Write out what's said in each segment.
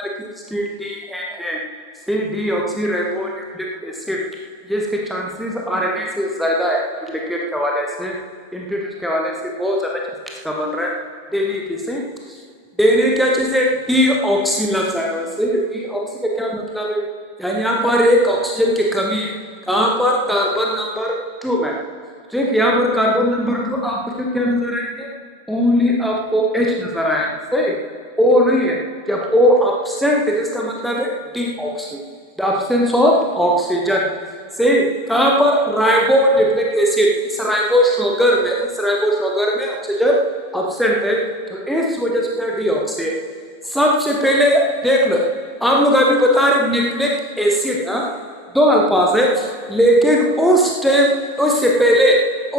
DNA से deoxyribonucleic acid, जिसके chances RNA से ज़्यादा है डुप्लीकेट के हवाले से, इंट्रोड्यूस के हवाले से बहुत ज़्यादा चांसेस का बन रहा है। डीएनए से डीएनए क्या चीज़ है? डीऑक्सी लफ्ज़ आया वैसे। डीऑक्सी का क्या मतलब है? यानी यहाँ पर एक ऑक्सीजन की कमी है। कहाँ पर? कार्बन नंबर 2 में। ठीक, यहाँ पर कार्बन नंबर 2 आपको क्या नजर आएंगे? ओनली आपको H नजर आएगा। सही, O नहीं है। जब O absent है इसका मतलब है deoxy, the absence of oxygen. से कहाँ पर? राइबोन्यूक्लिक एसिड, इस राइबो शुगर में ऑक्सीजन एब्सेंट है, तो इस वजह से डीऑक्सी है। सबसे पहले देख लो, आप लोग अभी बता रहे न्यूक्लिक एसिड ना, दो अल्फाज है, लेकिन उस टाइम उससे पहले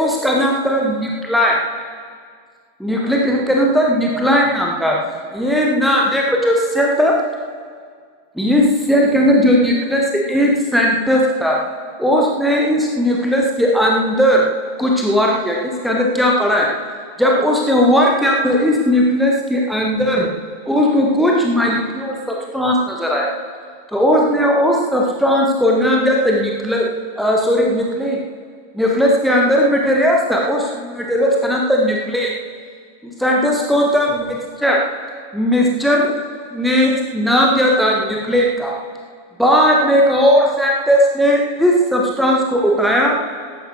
उसका नाम था न्यूक्लाइड। न्यूक्लिक एसिड का नाम था न्यूक्लाइड नाम का। ये नाम देखो, जो सेल था, ये सेल के अंदर जो न्यूक्लियस एक साइंटिस्ट था, उसने इस न्यूक्लियस के अंदर कुछ वर्क किया। इसके अंदर क्या पड़ा है? जब उसने वर्क किया तो इस न्यूक्लियस के अंदर उसको कुछ माइक्रो सब्सटेंस नजर आया, तो उसने उस सब्सटेंस को नाम दिया था न्यूक्लियस के अंदर मटेरियल्स था, उस मटेरियल्स का नाम था न्यूक्लियस। साइंटिस्ट कौन था? मिक्सचर ने नाम दिया था न्यूक्लियस का। बाद में एक और साइंटिस्ट ने इस सब्सटेंस को उठाया,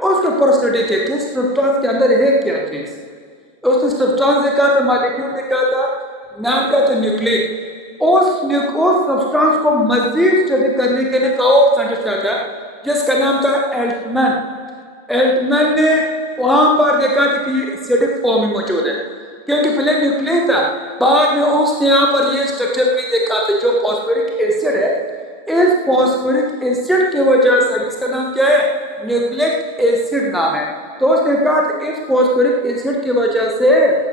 उसको पर्सनलिटी के किस सब्सटेंस के अंदर है क्या चीज, उसने सब्सटेंस देखा था, मॉलिक्यूल देखा था, नाम क्या था? न्यूक्लियस। उस सब्सटेंस को मजीद स्टडी करने के लिए एक और साइंटिस्ट आया था, जिसका नाम था एल्टमैन। एल्टमैन ने वहां पर देखा था कि एसिडिक फॉर्म में मौजूद है, क्योंकि पहले न्यूक्लियस था, बाद में उसने यहाँ पर ये स्ट्रक्चर भी देखा था जो फॉस्फोरिक एसिड है। इस फॉस्फोरिक एसिड की वजह से इसका नाम क्या है? न्यूक्लिक एसिड नाम है। तो उसने कहा इस फॉस्फोरिक एसिड की वजह से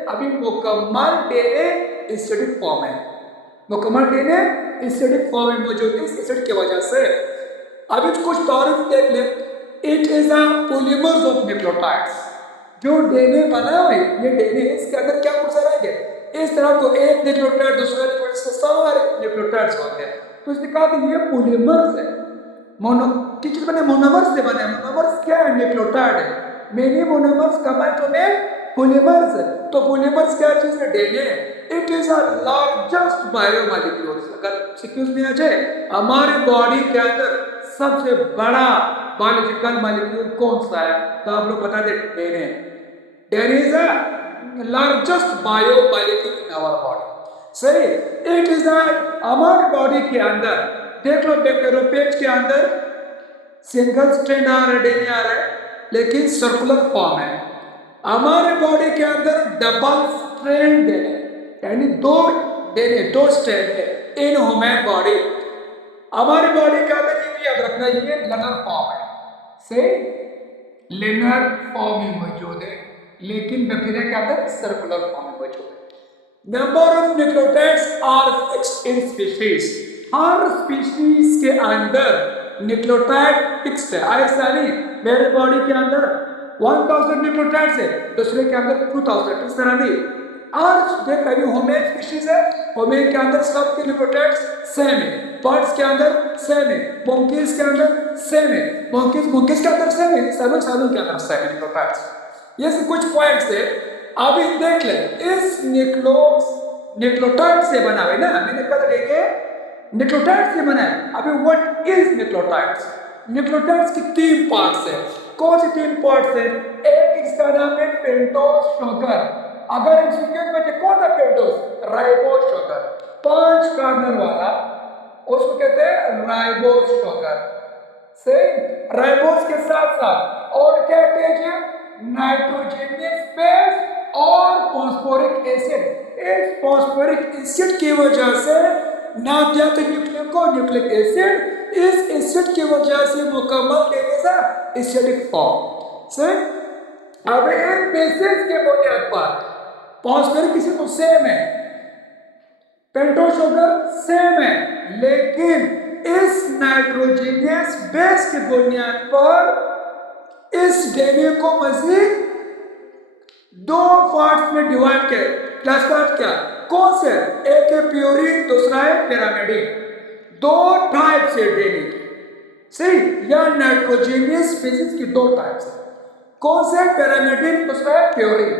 अभी मुकम्मल डीएनए एसिडिक फॉर्म है, मुकम्मल डीएनए एसिडिक फॉर्म में मौजूद है इस एसिड की वजह से। अभी कुछ तारीफ देख ले। It is a polymers of nucleotides. जो डीएनए बना हुआ है, ये डीएनए, इसके अंदर क्या कुछ रहेंगे? इस तरह को एक न्यूक्लियोटाइड दूसरा न्यूक्लियोटाइड से सारे न्यूक्लियोटाइड्स होते हैं। तो इसने कहा कि ये पॉलीमर्स है। मोनो किस चीज बने? मोनोमर्स से बने। मोनोमर्स क्या है? न्यूक्लियोटाइड है। Many monomers combine to make polymers. तो पॉलीमर्स क्या चीज है? DNA. It is a largest biomolecules. अगर सिक्यूज में आ जाए, हमारे बॉडी के अंदर सबसे बड़ा बायोलॉजिकल मॉलिक्यूल कौन सा है? तो आप लोग बता दे, DNA. DNA is a largest biomolecule in our body. सही, इट इज हमारे बॉडी के अंदर देख लो, बैक्टीरियोफेज के अंदर सिंगल स्ट्रैंड आ रहा है, डीएनए आ रहा है, लेकिन सर्कुलर फॉर्म है। हमारे बॉडी के अंदर डबल स्ट्रैंड डीएनए, यानी दो डीएनए, दो स्ट्रैंड है इन ह्यूमन बॉडी। हमारे बॉडी के अंदर ये भी याद रखना, ये लनर फॉर्म है। से लिनर फॉर्म में मौजूद है, लेकिन बैक्टीरिया के अंदर सर्कुलर फॉर्म में मौजूद है। Number of nucleotides are fixed in species. हर स्पीशीज के अंदर न्यूक्लियोटाइड फिक्स्ड है। ऐसा नहीं मेरे बॉडी के अंदर 1000 न्यूक्लियोटाइड्स है, दूसरे के अंदर 2000, इस तरह नहीं। आज देख अभी होमेन स्पीशीज है, होमेन के अंदर सबके न्यूक्लियोटाइड्स सेम है, बर्ड्स के अंदर सेम है, मंकीज के अंदर सेम है, मंकीज के अंदर सेम है, सभी के अंदर सेम है न्यूक्लियोटाइड्स। ये से कुछ पॉइंट्स है। अभी देख ले, इस न्यूक्लियोटाइड से बना है ना, मैंने कहा देखे न्यूक्लियोटाइड से बना है। अभी व्हाट इज न्यूक्लियोटाइड्स? न्यूक्लियोटाइड्स की 3 पार्ट्स है। कौन सी 3 पार्ट्स है? एक इसका नाम है पेंटोज शुगर। अगर एमसीक्यू में कौन सा पेंटोज? राइबोज शुगर, 5 कार्बन वाला, उसको कहते हैं राइबोज शुगर। से राइबोज के साथ साथ और क्या अटैच है? नाइट्रोजनियस बेस और फास्फोरिक एसिड। इस फास्फोरिक एसिड की वजह से नाम दिया था न्यूक्लियस को न्यूक्लिक एसिड। इस एसिड की वजह से मुकम्मल लेने से एसिडिक फॉर्म से। अब इन बेसिस के बुनियाद पर फास्फोरिक एसिड तो सेम है, पेंटोज शुगर सेम है, लेकिन इस नाइट्रोजनियस बेस के बुनियाद पर इस डीएनए को मजीद 2 पार्ट्स में डिवाइड किया। क्लास पार्ट क्या? कौन से? एक है प्यूरिन, दूसरा है पैरामिडिन। दो टाइप से डीएनए की, सही, या नाइट्रोजेनियस स्पीसीज की दो टाइप्स है। कौन से? पैरामिडिन, दूसरा है प्यूरिन।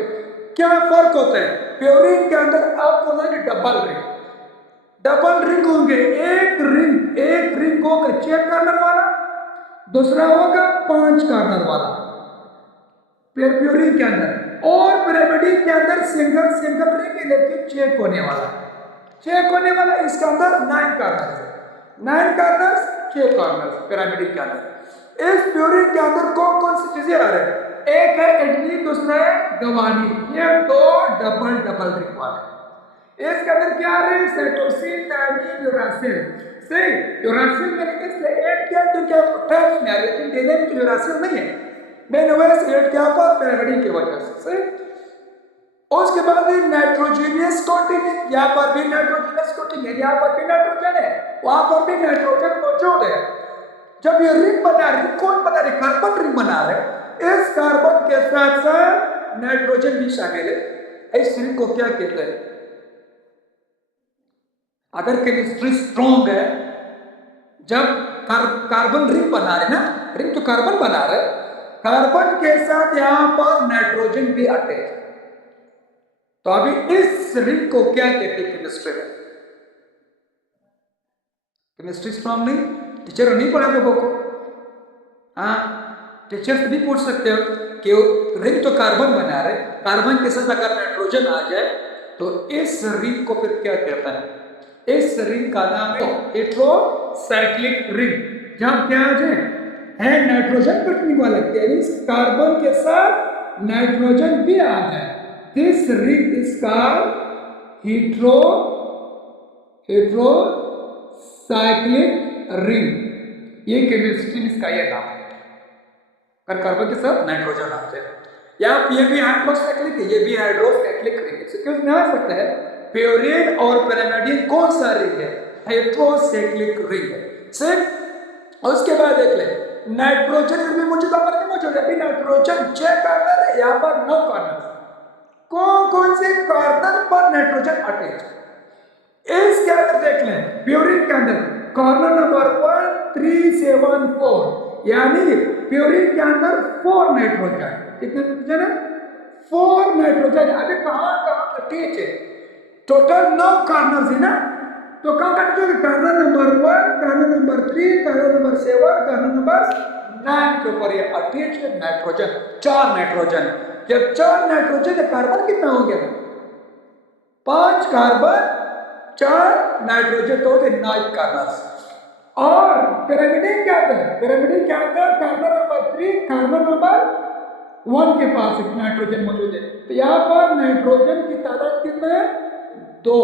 क्या फर्क होता है? प्यूरिन के अंदर आपको ना डबल रिंग होंगे। एक रिंग होगा 6 कार्नर वाला, दूसरा होगा 5 कार्नर वाला प्यूरिन के अंदर। और पिरामिडिन के अंदर सिंगल रिंग, लेकिन चेक होने वाला इसके अंदर 9 कार्नर है। 9 कार्नर्स, 6 कार्नर्स पिरामिडिन के अंदर। इस प्यूरिन के अंदर कौन कौन सी चीजें आ रही है? एक है एडनिन, दूसरा है गवानीन। ये दो डबल रिंग वाले। इसके अंदर क्या आ रहे हैं? Cytosine, thymine, uracil. सही, यूरासिल मैंने इसलिए ऐड किया क्योंकि आपको टाइप्स में आ रही है, लेकिन डीएनए में तो यूरासिल नहीं है, मैंने वैसे ऐड किया पर पिरामिडिन की वजह से। सही। उसके बाद नाइट्रोजनियस कोटिंग है, यहाँ पर भी नाइट्रोजनियस कोटिंग है, यहाँ पर भी नाइट्रोजन है, वहां पर भी नाइट्रोजन मौजूद है। जब ये रिंग बना रही, कौन बना रही? कार्बन रिंग बना रहे। इस कार्बन के साथ साथ नाइट्रोजन भी शामिल है। इस रिंग को क्या कहते हैं? अगर केमिस्ट्री स्ट्रॉन्ग है, जब कार्बन रिंग बना रहे ना, रिंग तो कार्बन बना रहे, कार्बन के साथ यहां पर नाइट्रोजन भी अटैच, तो अभी इस रिंग को क्या कहते हैं केमिस्ट्री में? केमिस्ट्री स्ट्रॉन्ग नहीं, टीचर नहीं पढ़ाते बुक को। हाँ, टीचर से भी पूछ सकते हो कि रिंग तो कार्बन बना रहे, कार्बन के साथ अगर नाइट्रोजन आ जाए तो इस रिंग को फिर क्या कहता है? इस रिंग का नाम है हेटेरोसाइक्लिक रिंग। जहां क्या आ जाए है नाइट्रोजन बटने वाला, कार्बन के साथ नाइट्रोजन भी आ जाए, this ring is called heterocyclic ring. ये केमिस्ट्री में इसका ये नाम है, अगर कार्बन के साथ नाइट्रोजन आ जाए। या ये भी हाइड्रोसाइक्लिक है, ये भी हाइड्रोसाइक्लिक रिंग है। क्यों में आ सकता है? प्यूरिन और पिरामिडिन कौन सा रिंग है? हेटेरोसाइक्लिक रिंग है। सिर्फ उसके बाद देख ले, नाइट्रोजन में मुझे तो नहीं मौजूद है, अभी नाइट्रोजन 6 कार्बन है, यहाँ पर 9 कार्बन। कौन कौन से कार्बन पर नाइट्रोजन अटैच? इसके अंदर देख लें, प्यूरिन के अंदर कार्बन नंबर 1374, यानी प्यूरिन के अंदर 4 नाइट्रोजन। कितने नाइट्रोजन है? 4 नाइट्रोजन। अभी कहां अटैच है? टोटल 9 कार्बन है ना, तो कहां अटैच है? Carbon number 1, carbon number 3, carbon number 7, carbon number 9 के ऊपर ये अटैच है नाइट्रोजन, 4 नाइट्रोजन। जब 4 नाइट्रोजन, कार्बन कितना हो गया? 5 कार्बन, 4 नाइट्रोजन, तो 9 कार्बन। और पिरामिडिन क्या है? पिरामिडिन के अंदर कार्बन नंबर 3, कार्बन नंबर 1 के पास एक नाइट्रोजन मौजूद है, तो यहाँ पर नाइट्रोजन की तादाद कितना है? 2।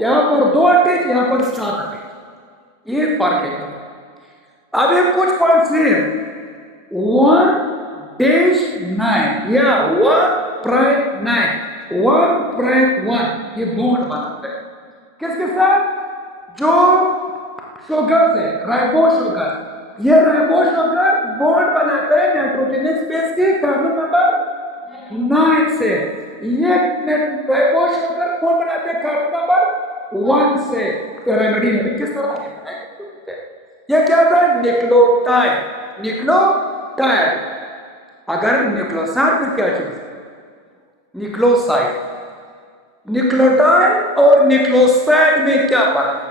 यहाँ पर 2 अटैच, यहाँ पर 7 अटैच, ये फर्क है। अब ये कुछ पॉइंट्स हैं, 1-9 या 1'9, 1'1, ये बॉन्ड बनाते हैं किसके साथ? जो शुगर है, राइबो शुगर, ये राइबो शुगर बॉन्ड बनाते हैं नाइट्रोजनस बेस के कार्बन नंबर 9 से। ये राइबो शुगर बॉन्ड बनाते हैं कार्बन नंबर 1 से। पिरामिडिन में किस तरह है? ये क्या था? न्यूक्लियोटाइड। अगर न्यूक्लियोसाइड फिर क्या चीज? न्यूक्लियोसाइड। न्यूक्लियोटाइड और न्यूक्लियोसाइड में क्या फर्क है?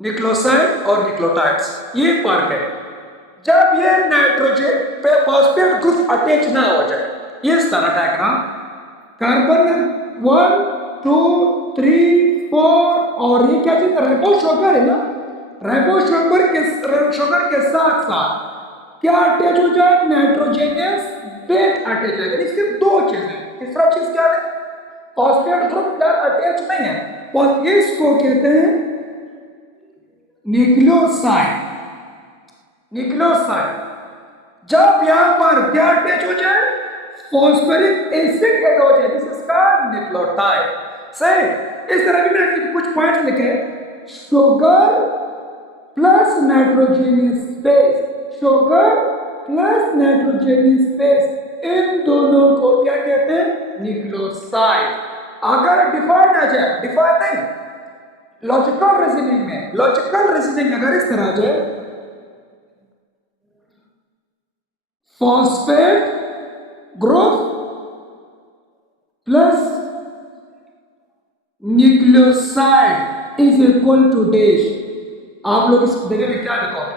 न्यूक्लियोसाइड और न्यूक्लियोटाइड्स, ये फर्क है। जब ये नाइट्रोजन पे फॉस्फेट ग्रुप अटैच ना हो जाए, इस तरह डायग्राम, कार्बन 1, 2, 3, 4, और ये क्या चीज? राइबो शुगर है ना, राइबो शुगर के साथ साथ क्या अटैच हो जाए? नाइट्रोजनस बेस अटैच हो जाए। इसके दो चीजें, तीसरा चीज क्या है? फॉस्फेट ग्रुप अटैच नहीं है, और इसको कहते हैं न्यूक्लियोसाइड। जब यहां पर क्या अटैच हो जाए? फॉस्फोरिक एसिड ऐड हो जाए, दिस इज कॉल्ड न्यूक्लियोटाइड। सही। इस तरह भी मैंने कुछ पॉइंट लिखे, sugar plus nitrogenous base, sugar plus nitrogenous base, इन दोनों को क्या कहते हैं? न्यूक्लियोसाइड। अगर डिफाइन आ जाए, डिफाइन नहीं, लॉजिकल रीजनिंग में, लॉजिकल रीजनिंग अगर इस तरह आ जाए, phosphate group plus nucleoside is equal to dash, आप लोग इस जगह में क्या लिखोगे?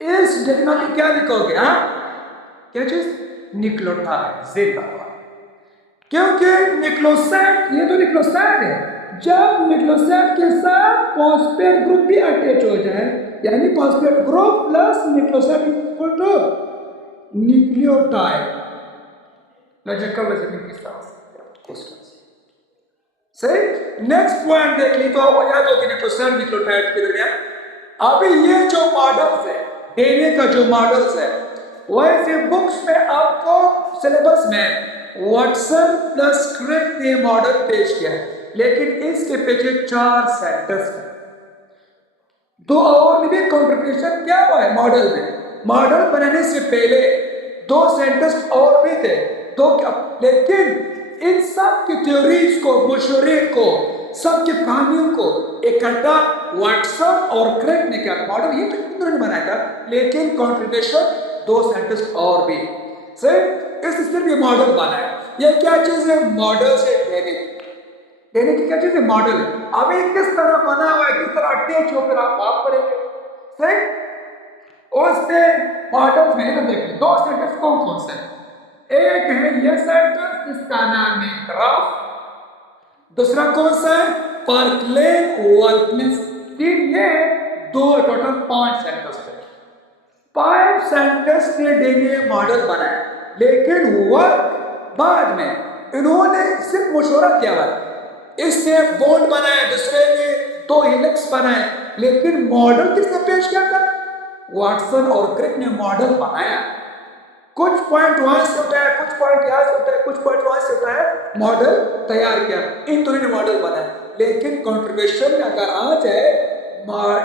इस जगह में क्या लिखोगे? हाँ, क्या चीज? न्यूक्लियोटाइड, जिंदाबाद। क्योंकि न्यूक्लियोसाइड, ये तो न्यूक्लियोसाइड है, जब न्यूक्लियोसाइड के साथ फॉस्फेट ग्रुप भी अटैच हो जाए, यानी phosphate group plus nucleoside equal to nucleotide. Logical reasoning किस तरह से क्वेश्चन सही। नेक्स्ट पॉइंट देख ली तो याद होगी न्यूक्लियोसाइड न्यूक्लियोटाइड के दरमियान। अभी ये जो मॉडल्स है, डीएनए का जो मॉडल्स है, वैसे बुक्स में आपको सिलेबस में वाटसन प्लस क्रिक ने मॉडल पेश किया है, लेकिन इसके पीछे 4 सेंटेंस है। दो और भी कंट्रीब्यूशन क्या हुआ है मॉडल में? मॉडल बनाने से पहले 2 सेंटेंस और भी थे, लेकिन इन सब की थ्योरीज को, मशवरे को, सबके कहानियों को इकट्ठा वाटसन और क्रिक ने किया। मॉडल ये तो बनाया था, लेकिन कंट्रीब्यूशन 2 सेंटेंस और भी सही। इसलिए ये मॉडल बना है। ये क्या चीज है? मॉडल से देने की क्या चीज है? मॉडल है। अभी किस तरह बना हुआ है, किस तरह अटैच होकर आप बात करेंगे सही। उसने मॉडल में तो देखिए 2 सेंटेंस कौन कौन से हैं? एक है ये सेंटेंस, इसका नाम है ग्राफ। दूसरा कौन सा है? पार्कलेन वर्कनेस। ये 2 टोटल 5 सेंटेंस थे। 5 सेंटेंस ने डीएनए मॉडल बनाया, लेकिन वर्क बाद में इन्होंने सिर्फ मशवरा किया हुआ। इसने बॉन्ड बनाया, दूसरे ने 2 हेलिक्स बनाए, लेकिन मॉडल किसने पेश किया था? वाटसन और क्रिक ने मॉडल बनाया। कुछ पॉइंट वहां से उठाया, कुछ पॉइंट यहां से उठाया, कुछ पॉइंट वहां से उठाया, मॉडल तैयार किया। इन दोनों ने मॉडल बनाया, लेकिन कंट्रीब्यूशन में अगर आ जाए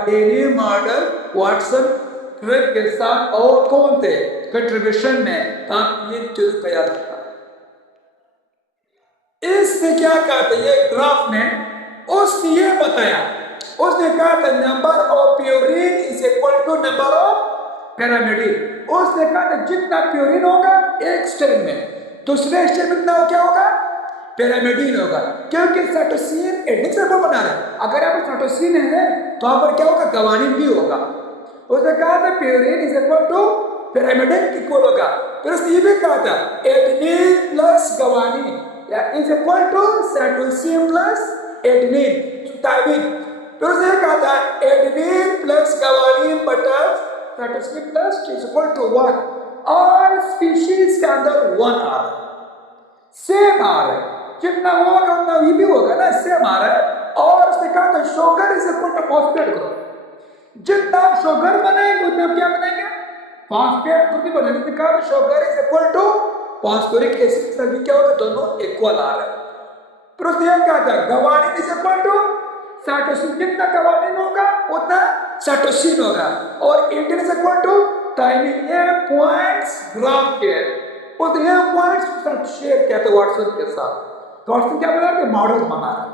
डीएनए मॉडल वाटसन क्रिक के साथ और कौन थे कंट्रीब्यूशन में, आप ये चीज तैयार करता। इसने क्या कहा था? ये ग्राफ में उसने ये बताया, उसने कहा था number of purine is equal to number of pyrimidine. उसने कहा था जितना प्यूरिन होगा एक स्टेन में, दूसरे स्टेन में कितना क्या होगा? पिरामिडिन होगा। क्योंकि साइटोसिन एडिनिन से बना रहा है, अगर यहाँ पर साइटोसिन है तो यहाँ पर क्या होगा? गवानीन भी होगा। उसने कहा था purine is equal to pyrimidine equal होगा। फिर उसने ये भी कहा था adenine plus guanine is equal to cytosine plus adenine thymine. फिर उसने कहा था एडिनिन प्लस गवानीन बटा cytosine plus is equal to 1। All species के अंदर 1 आ रहा है, सेम आ रहा है, जितना होगा उतना ये भी होगा ना, सेम आ रहा है। और उसने कहा था sugar is equal to phosphate group. जितना आप शुगर बनाएंगे उतना क्या बनाएंगे? फॉस्फेट ग्रुप भी बनाएंगे। कहा sugar is equal to phosphoric acid, सभी क्या होगा? दोनों इक्वल आ रहे हैं। फिर उसने कहा था guanine is equal to cytosine. जितना गवानीन होगा उतना साइटोसिन होगा, और adenine is equal to thymine. ये पॉइंट्स ग्राफ के उस ये पॉइंट्स शेयर किया था वाटसन के साथ। वाटसन क्या बना रहे? मॉडल बना रहे थे।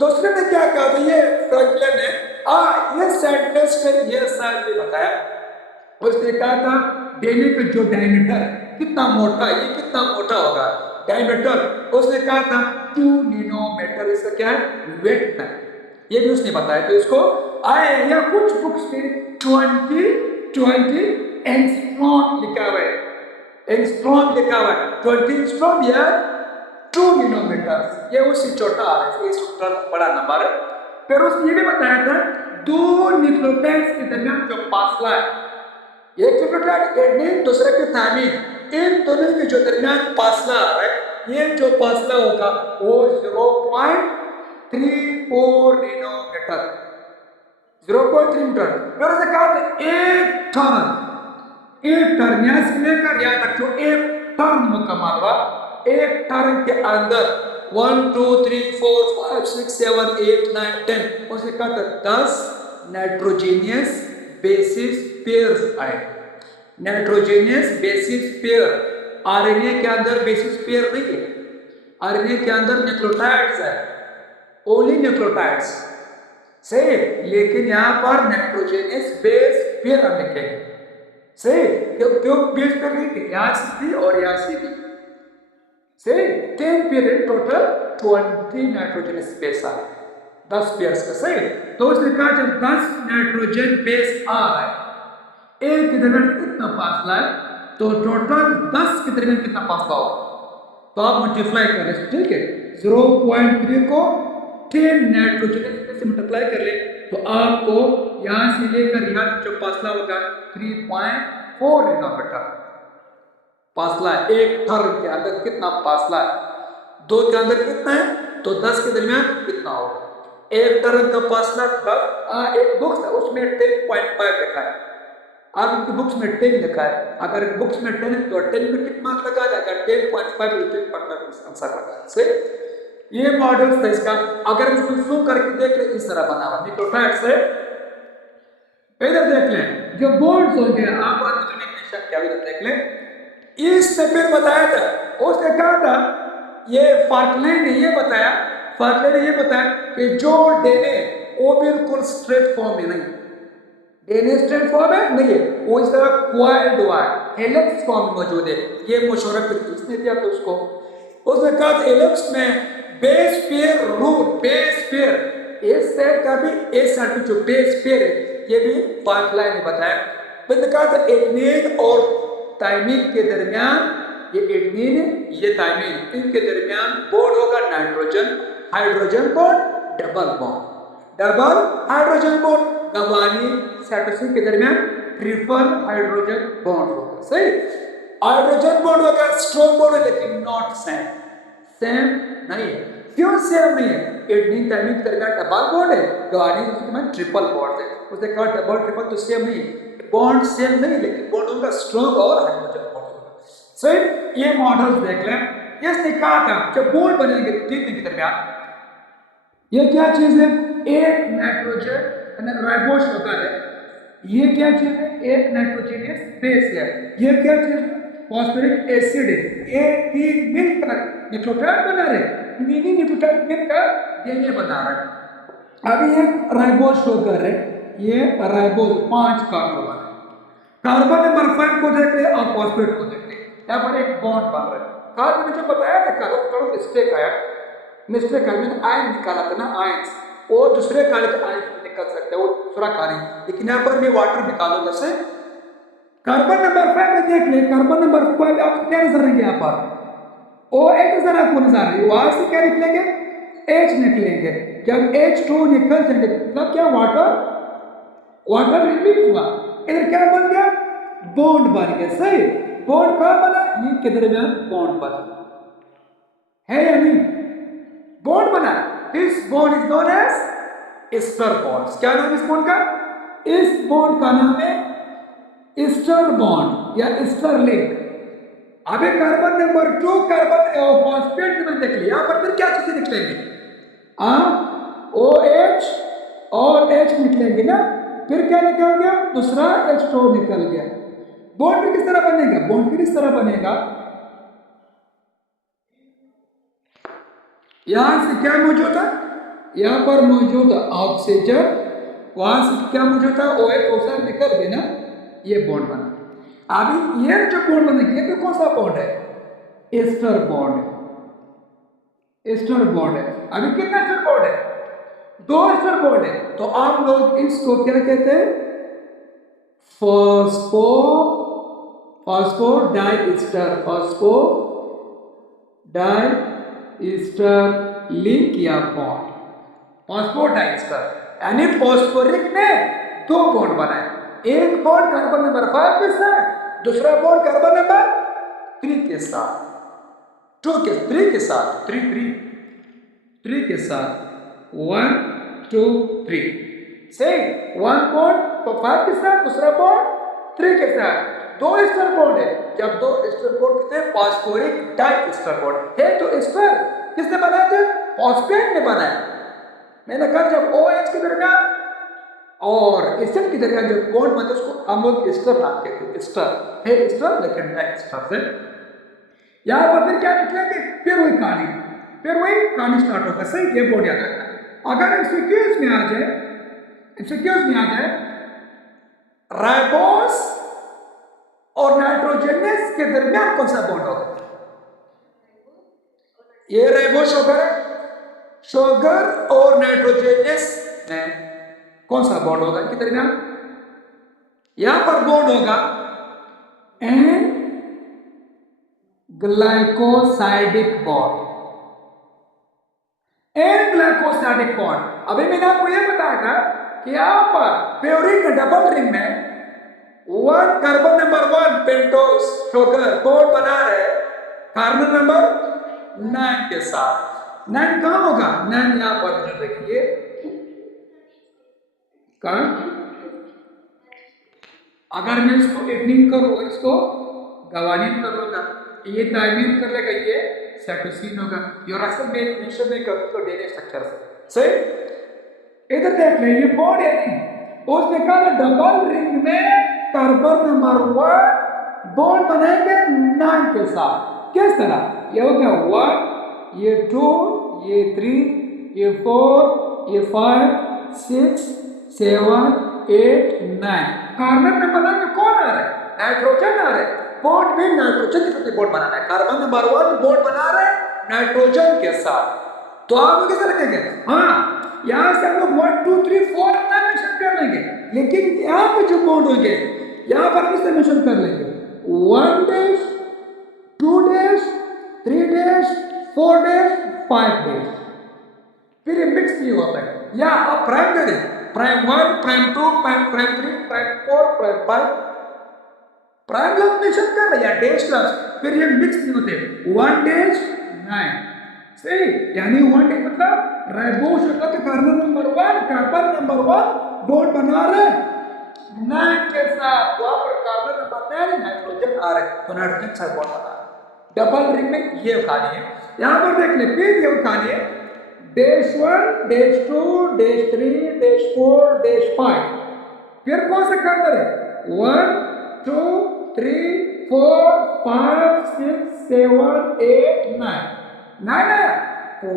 दूसरे ने क्या कहा था? ये फ्रैंकलिन ने ये सेंटेंस में ये साइड भी बताया। उसने कहा था डीएनए का जो डायमीटर कितना मोटा, ये कितना मोटा होगा डायमीटर। उसने कहा था 2 नैनोमीटर। इसका क्या है? वेट है, ये भी उसने बताया। तो इसको आए या कुछ बुक्स में 20 एंगस्ट्रॉम लिखा हुआ है, एंगस्ट्रॉम लिखा हुआ है 20 एंगस्ट्रॉम या 2 नैनोमीटर। ये उससे छोटा आ रहा है, इसका बड़ा नंबर है। फिर उसने ये भी बताया था 2 न्यूक्लियोटाइड्स के दरमियान जो फासला है, एक न्यूक्लियोटाइड एडेनिन, दूसरे के थायमिन, इन दोनों के जो दरमियान फासला है, ये जो फासला होगा वो 0.34 नैनोमीटर, 0.3 मीटर। फिर उसे कहा था एक टर्न यहाँ से लेकर यहाँ तक जो एक टर्न मुकम्मल हुआ, एक टर्न के अंदर 1 2 3 4 5 6 7 8 9 10, उसे कहा था 10 नाइट्रोजेनियस बेसिस पेयर्स आए। नाइट्रोजेनियस बेसिस पेयर, आरएनए के अंदर बेसिस पेयर नहीं है, आरएनए के अंदर न्यूक्लियोटाइड्स है, ओनली न्यूक्लियोटाइड्स, सही। लेकिन यहाँ पर नाइट्रोजनस बेस पेयर हम लिखेंगे, सही। क्यों बेस पेयर लिखेंगे? यहाँ से भी और यहाँ से भी, सही। 10 pair in total, 20 nitrogenous base आए, 10 पेयर्स का, सही। तो उसने कहा जब 10 नाइट्रोजन बेस आए, एक के दरमियान कितना फासला है, तो टोटल 10 के दरमियान कितना फासला होगा, तो आप मल्टीप्लाई कर लें, ठीक है। 0.3 को 10 नाइट्रोजन से मल्टीप्लाई कर ले, तो आपको यहां से लेकर यहां जो फासला होगा 3.4 लेना बेटा, फासला है। एक टर्न के अंदर कितना फासला है, 2 के अंदर कितना है, तो 10 के दरमियान कितना होगा। एक टर्न का फासला 10, एक बुक्स है उसमें 10.5 लिखा है, आप इनकी बुक्स में 10 लिखा है, अगर बुक्स में 10 है तो 10 में टिक मार्क लगा देगा, 10.5 आंसर लगा, सही। ये मॉडल था इसका। अगर हम इसको जूम करके देख ले, इस तरह बना हुआ न्यूक्लियोटाइड से, इधर देख लें जो बॉन्ड्स हो गए, आप डेफिनेशन क्या इधर देख लें। इसने फिर बताया था, उसने कहा था ये फार्कलैंड ने ये बताया, फार्कलैंड ने ये बताया कि जो डीएनए वो बिल्कुल स्ट्रेट फॉर्म में नहीं, डीएनए स्ट्रेट फॉर्म है नहीं है, वो इस तरह क्वाइल्ड हुआ है, हेलिक्स फॉर्म में मौजूद है। ये मुशर्रफ किसने दिया था उसको, उसने कहा था हेलिक्स में बेस पेयर रूट, बेस पेयर इस साइड का भी इस साइड जो बेस पेयर है, ये भी फार्कलैंड ने बताया। मैंने कहा था एडेनिन और थाइमिन के दरमियान, ये एडेनिन ये थाइमिन, इनके दरमियान बॉन्ड होगा nitrogen hydrogen bond, double bond, double hydrogen bond. Guanine cytosine के दरमियान ट्रिपल हाइड्रोजन बॉन्ड होगा, सही। हाइड्रोजन बॉन्ड होगा स्ट्रॉन्ग बॉन्ड है, लेकिन नॉट सेम, सेम नहीं है। क्यों सेम नहीं है? एडेनिन थाइमिन के दरमियान डबल बॉन्ड है, गवानीन के दरमियान ट्रिपल बॉन्ड है। उसने कहा डबल ट्रिपल तो सेम नहीं, बॉन्ड सेम नहीं, लेकिन बॉन्ड होगा स्ट्रॉन्ग और हाइड्रोजन बॉन्ड होगा, सही। ये मॉडल देख लें। इसने कहा था जब बॉन्ड बनेंगे तीन के दरमियान, ये क्या चीज है, एक नाइट्रोजन राइबोस शुगर है, ये क्या चीज है, एक नाइट्रोजनस बेस है, ये क्या चीज है, फॉस्फोरिक एसिड है। ये तीन मिलकर न्यूक्लियोटाइड बना रहे, मिनी न्यूक्लियोटाइड मिलकर डीएनए बना रहे। अभी ये राइबोस शुगर है, ये राइबोस 5 कार्बन है। कार्बन नंबर 5 को देख ले और फॉस्फेट को देख ले, यहाँ पर एक बॉन्ड बन रहा है। कार्बन में जो बताया था कार्बन मिस्टेक आया, मिस्टेक मैंने आयन निकाला था ना, आयन वो दूसरे काले के आयन निकल सकते हैं, वो दूसरा कार्य, लेकिन यहाँ पर मैं वाटर निकालूंगा से। कार्बन नंबर 5 में देख ले, कार्बन नंबर 5 आपको क्या नजर आएंगे, यहाँ पर ओ एक नजर आपको नजर आ रही है, वहां से क्या निकलेंगे, H निकलेंगे। जब H2 निकल जाएंगे मतलब क्या, वाटर, वाटर रिलीज हुआ, इधर क्या बन गया, बॉन्ड बन गया, सही। बॉन्ड कहाँ बना, इनके दरमियान बॉन्ड बना है या नहीं, बॉन्ड बना। This bond is known as ester bond. क्या नाम इस बॉन्ड का, इस बॉन्ड का नाम है एस्टर बॉन्ड या एस्टर लिंक। अभी कार्बन नंबर 2 कार्बन फॉस्फेट में देख लिया, यहाँ पर फिर क्या चीजें निकलेंगी, OH और H निकलेंगे ना, फिर क्या निकल गया, दूसरा H2 निकल गया। बॉन्ड किस तरह बनेगा, बॉन्ड फिर इस तरह बनेगा, यहां से क्या मौजूद है, यहाँ पर मौजूद है ऑक्सीजन, वहां से क्या मौजूद है, OH निकल गए ना, ये बॉन्ड बना। अभी ये जो बॉन्ड बनेगा, ये तो कौन सा बॉन्ड है, एस्टर बॉन्ड है, एस्टर बॉन्ड है। अभी कितना एस्टर बॉन्ड है, 2 एस्टर बॉन्ड है, तो आप लोग इसको क्या कहते हैं, phospho phospho diester, phospho diester link या बॉन्ड, फॉस्फो डाइस्टर, यानी फॉस्फोरिक ने 2 बॉन्ड बनाए, एक बॉन्ड कार्बन नंबर 5 के साथ, दूसरा बॉन्ड कार्बन नंबर 3 के साथ, 3 के साथ, 3 के साथ, 1 2 3, सही। 1 बॉन्ड तो 5 के साथ, दूसरा बॉन्ड 3 के साथ, 2 एस्टर बॉन्ड है। जब 2 एस्टर बॉन्ड कितने, फॉस्फोरिक डाइस्टर बॉन्ड है, तो एस्टर किसने बनाया था, फॉस्फेट ने बनाया। मैंने कहा जब OH की दरमियान और एसिड की दरमियान जब बॉन्ड बनता है, उसको हम लोग एस्टर नाम कहते हैं, एस्टर है, एस्टर लेकिन डाइस्टर से। यहाँ पर फिर क्या निकलेंगे, फिर वही कहानी, फिर वही कहानी स्टार्ट होगा। सही, ये बोर्ड याद रखना। अगर एमसीक्यूज में आ जाए, राइबोस और नाइट्रोजनस के दरमियान कौन सा बॉन्ड होगा? ये राइबोस शुगर है, शुगर और नाइट्रोजनस में कौन सा बॉन्ड होगा इनके दरमियान? यहां पर बॉन्ड होगा N glycosidic bond, N glycosidic bond. अभी मैंने आपको यह बताया था कि यहां पर प्योरिन डबल रिंग में one carbon number 1 pentose sugar bond बना रहे कार्बन नंबर 9 के साथ। 9 कहां होगा? 9 यहां पर देखिए, कहां? अगर मैं इसको एडनिन करूंगा, इसको गवानीन कर लूंगा, ये थायमीन कर लेगा, ये साइटोसिन होगा। ये अक्सर में मेंशन नहीं करते तो डीएनए स्ट्रक्चर से। सही, इधर देख ले, ये बॉन्ड है नहीं, उसने कहा डबल रिंग में कार्बन नंबर 1 बॉन्ड बनाएंगे 9 के साथ। किस तरह? ये हो गया 1, ये 2, ये 3, ये 4, ये 5, 6, 7, 8, 9। कार्बन नंबर 9 में कौन आ रहा है? नाइट्रोजन आ रहा है। बॉन्ड में नाइट्रोजन के साथ बॉन्ड बनाना है। कार्बन नंबर 1 बॉन्ड बना रहे नाइट्रोजन के साथ। तो आप कैसे रखेंगे? हाँ, यहां से हम लोग 1 2 3 4 मेंशन कर लेंगे, लेकिन यहां पे जो बॉन्ड होंगे यहां पर किससे मेंशन कर लेंगे? 1 dash, 2 dash, 3 dash, 4 dash, 5 dash. फिर ये मिक्स नहीं होता है। या आप प्राइम दे दें, prime 1, prime 2, prime 3, prime 4, prime 5, prime लग मेंशन कर रहे या डैश लग, फिर ये मिक्स नहीं होते। 1 डैश 9। सही, यानी 1 डैश मतलब राइबोस शुगर के कार्बन नंबर 1 बॉन्ड बना रहे 9 के साथ, वहां पर कार्बन नंबर 9 नाइट्रोजन आ रहे, तो नाइट्रोजन से बॉन्ड बना रहे। डबल रिंग में ये कहानी है। यहां पर देख ले, फिर ये कहानी है dash 1, dash 2, dash 3, dash 4, dash 5। फिर कौन सा कार्बन है? 1 2 3 4 5 6 7 8 9। 9 है,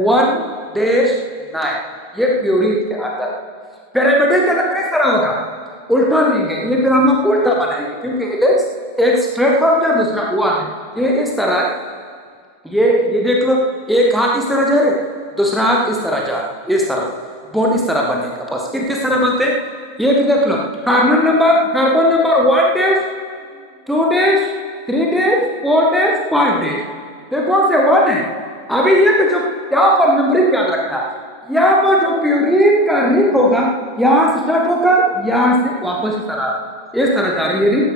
1 डैश 9। ये प्योरीन के अंदर। पिरामिडल के अंदर किस तरह होगा? उल्टा लेंगे, ये फिर हम लोग उल्टा बनाएंगे, क्योंकि हेलिक्स एक स्ट्रेट फॉर्म है, दूसरा 1 है। ये इस तरह, ये देख लो, एक हाथ इस तरह जा रहे, दूसरा हाथ इस तरह जा रहा, इस तरह बॉन्ड इस तरह बनेगा। बस किस तरह बनते हैं ये भी देख लो। Carbon number 1 dash, 2 dash, 3 dash, 4 dash, 5 dash. देखो से 1 है। अभी ये जो यहाँ पर नंबरिंग याद रखना, यहाँ पर जो प्यूरिन का रिंग होगा यहाँ से स्टार्ट होकर यहाँ से वापस इस तरह जा रही है रिंग,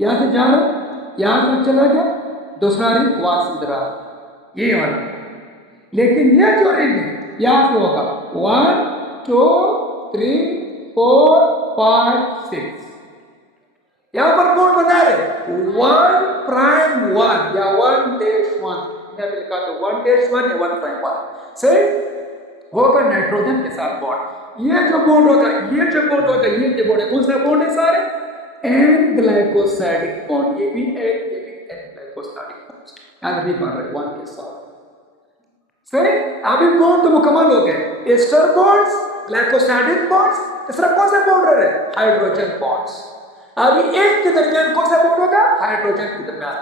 यहाँ से जा रहा, यहाँ तक चला गया, दूसरा रिंग वहां से इधर आ, ये वाला। लेकिन ये जो रिंग है यहाँ से होगा 1 2 3 4 5 6। यहां पर बॉन्ड बना रहे 1 प्राइम 1 या 1 डैश 1, मैंने लिखा तो 1 डैश 1 या 1 प्राइम 1 से होगा नाइट्रोजन के साथ बॉन्ड। ये जो बॉन्ड होगा, ये जो बॉन्ड है, कौन सा बॉन्ड है? सारे एन ग्लाइकोसाइडिक बॉन्ड। ये भी एन ग्लाइकोसाइडिक बॉन्ड, याद नहीं पड़ रहे 1 के साथ। सही, अभी बॉन्ड तो मुकम्मल हो गए। एस्टर बॉन्ड्स, ग्लाइकोसाइडिक बॉन्ड्स, तीसरा कौन सा बॉन्ड रह रहे? Hydrogen bonds. अभी एक के दरमियान कौन सा बॉन्ड होगा? हाइड्रोजन के दरमियान।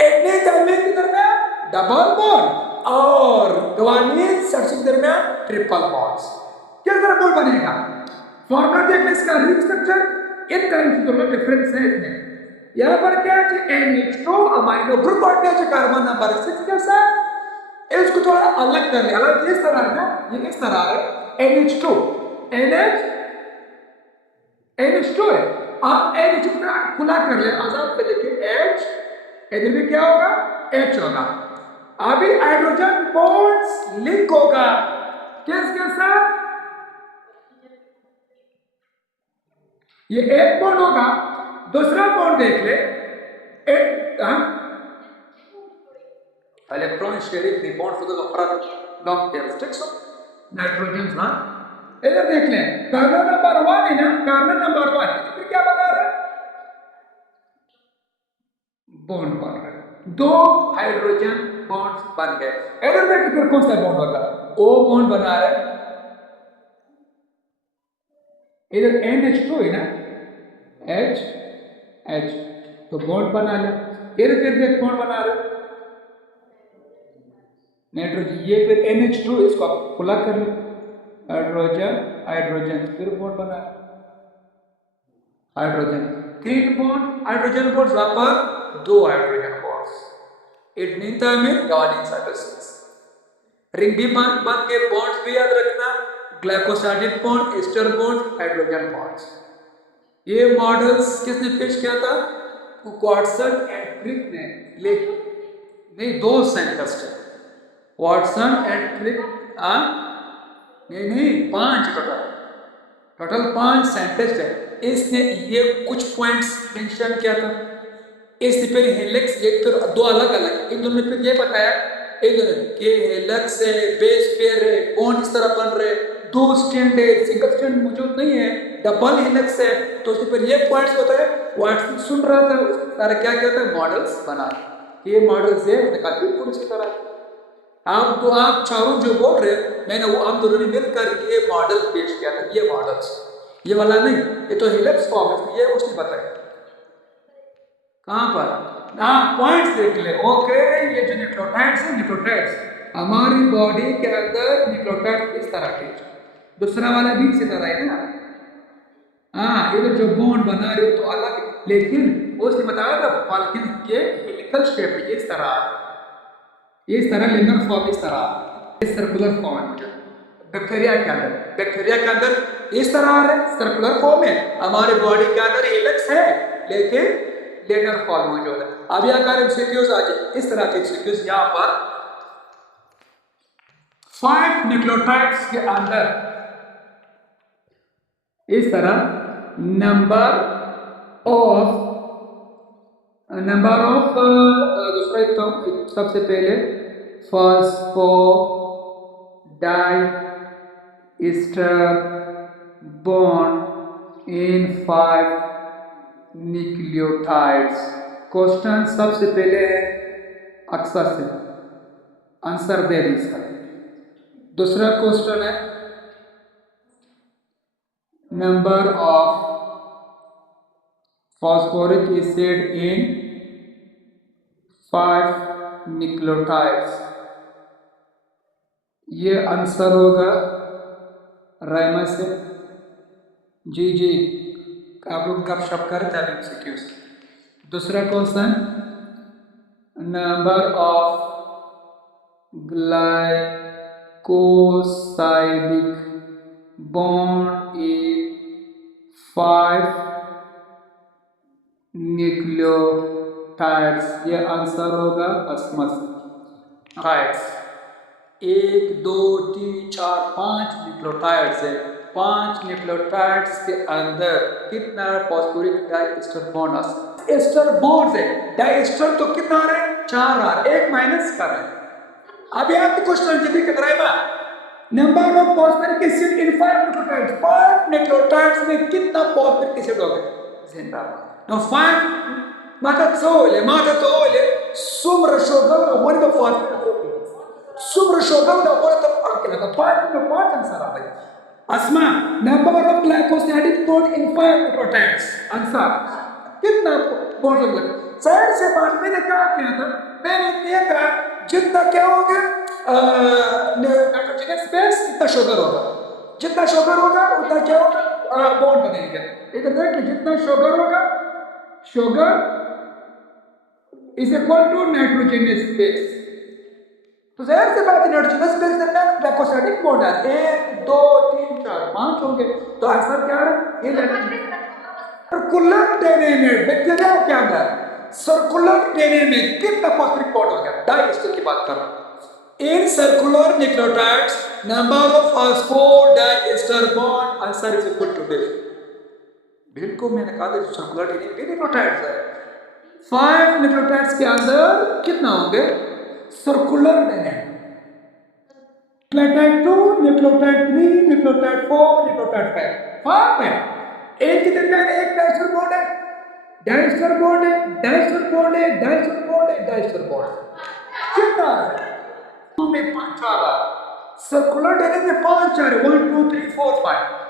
एडनिन के दरमियान डबल बॉन्ड, और ग्वानिन सबसे के दरमियान ट्रिपल बॉन्ड्स। किस तरह बॉन्ड बनेगा? फॉर्मूला देखने इसका रिंग स्ट्रक्चर इन टाइम से दोनों डिफरेंस है इसमें। यहां पर क्या है? NH2 अमाइनो ग्रुप बॉन्ड है कार्बन नंबर 6 के साथ। इसको थोड़ा अलग कर ले, अलग इस तरह है ना, ये इस तरह है NH2 NH2 है। आप NH2 को खुला कर ले, आजाद पे देखिए H, इधर भी क्या होगा? H होगा। अभी हाइड्रोजन बॉन्ड्स लिंक होगा किसके साथ? ये एक बॉन्ड होगा, दूसरा बॉन्ड देख ले, electron sharing the bond for the front long pair sticks nitrogen ना। इधर देख ले, कार्बन नंबर 1 है ना, कार्बन नंबर 1 फिर क्या बता रहा है? बॉन्ड बन रहा है, 2 हाइड्रोजन बॉन्ड्स बन गए। इधर देखिए फिर कौन सा बॉन्ड होगा, ओ बॉन्ड बना रहे, इधर NH2 है ना, H तो बॉन्ड बना ले, इधर फिर देख बॉन्ड बना रहे नाइट्रोजन, ये फिर NH2 इसको आप खुला कर लो, हाइड्रोजन हाइड्रोजन फिर बॉन्ड बना रहे हाइड्रोजन, 3 बॉन्ड हाइड्रोजन बॉन्ड्स, वहां पर 2 हाइड्रोजन बॉन्ड्स। इट मीन्स में गार्डियन साइटोसिस। रिंग भी बन के बॉन्ड्स भी याद रखना, glycosidic bond, ester bond, hydrogen bonds. ये मॉडल्स किसने पेश किया था, वाटसन एंड क्रिक ने, नहीं 2 साइंटिस्ट है, वाटसन एंड क्रिक, नहीं 5 टोटल 5 साइंटिस्ट है। इसने ये कुछ पॉइंट्स मेंशन किया था, इसने फिर हेलिक्स, एक फिर 2 अलग अलग, इन दोनों ने फिर ये बताया एक दोनों के हेलिक्स है, बेस पेयर है, बॉन्ड इस तरह बन रहे, 2 स्ट्रैंड है, सिंगल स्ट्रैंड मौजूद नहीं है, डबल हेलिक्स है, तो उसने फिर ये पॉइंट्स बताया। वाटसन सुन रहा था, सारा क्या कहता है, मॉडल्स बना, ये मॉडल्स है, उसने कहा बिल्कुल इसी तरह। आप चारों जो बोल रहे हैं, मैंने वो हम दोनों ने मिलकर ये मॉडल पेश किया था, ये मॉडल्स, ये वाला नहीं, ये तो हेलिक्स फॉर्म है, ये उसने बताया। कहां पर, पॉइंट्स देख ले, ओके। ये जो न्यूक्लियोटाइड्स है, न्यूक्लियोटाइड्स हमारी बॉडी के अंदर न्यूक्लियोटाइड इस तरह के, दूसरा वाला भी इसी तरह है ना, इधर जो बॉन्ड बना रहे हो तो अलग, लेकिन उसने बताया था पॉलीथिन के हेलिकल शेप में इस तरह, इस तरह लिनर फॉर्म, इस तरह इस सर्कुलर फॉर्म है मुझे। बैक्टीरिया के अंदर इस तरह है, सर्कुलर फॉर्म है, हमारे बॉडी के अंदर हेलिक्स है लेकिन लिनर फॉर्म मौजूद है। अब यहाँ कर एमसीक्यूज आ जाए, इस तरह के एमसीक्यूज यहाँ पर 5 न्यूक्लियोटाइड्स के अंदर इस तरह नंबर ऑफ दूसरा एक तो सबसे पहले phosphodiester bond in 5 nucleotides. Question सबसे पहले है अक्सर से आंसर दे दी सर। दूसरा क्वेश्चन है number of phosphoric acid in 5 nucleotides. ये आंसर होगा राइमा से। जी आप लोग गपशप करते हैं एमसीक्यूज। दूसरा question number of glycosidic bond in 5 nucleotides. ये आंसर होगा अस्मस। 1 2 3 4 5 न्यूक्लियोटाइड्स है। 5 न्यूक्लियोटाइड्स के अंदर कितना फॉस्फोरिक डाइएस्टर बॉन्ड आ सकता है? एस्टर बॉन्ड्स है, डाइएस्टर तो कितना आ रहा है? 4 आ रहा है, 1 माइनस कर रहा है। अब यहाँ पे क्वेश्चन जल्दी कर रहा है, number of phosphoric acid in 5 nucleotides. 5 nucleotides में कितना फॉस्फोरिक एसिड होगा? Now 5 mata tole sumra shogal one the phosphate sumra shogal the one the akila the part answer आ गई। asma number of glycosidic bond in 5 nucleotides answer कितना bond होगा? Side से बात मैंने कहा क्या था, मैंने ये कहा जितना क्या होगा नाइट्रोजन स्पेस इतना शुगर होगा, जितना शुगर होगा उतना क्या होगा बॉन्ड बनेगा। इधर देखिए जितना शुगर होगा, sugar is equal to nitrogen bases, तो जाहिर सी बात है नाइट्रोजन स्पेस दरमियान ग्लाइकोसाइडिक बॉन्ड है 1 2 3 4 5 होंगे, तो आंसर क्या है? ये सर्कुलर डायनेमिक बैक्टीरिया के अंदर सर्कुलर डायनेमिक कितना फॉस्फोरिक बॉन्ड हो गया? डाइएस्टर की बात कर रहा हूं। इन circular nucleotides number of phosphodiester bond answer is equal to this. बिल्कुल मैंने कहा था सर्कुलर डायनेमिक न्यूक्लियोटाइड्स है। 5 न्यूक्लियोटाइड्स के अंदर कितना होंगे? Circular dynamic nucleotide 2 nucleotide 3 nucleotide 4 nucleotide 5 है। एक के दरमियान एक डाइएस्टर बॉन्ड है, डाइएस्टर बॉन्ड है, डाइएस्टर बॉन्ड है, डाइएस्टर बॉन्ड है, डाइएस्टर बॉन्ड है। कितना आ रहा है? 2 में 5 आ रहा है। सर्कुलर डेरिंग में 5 आ रहे, 1 2 3 4 5।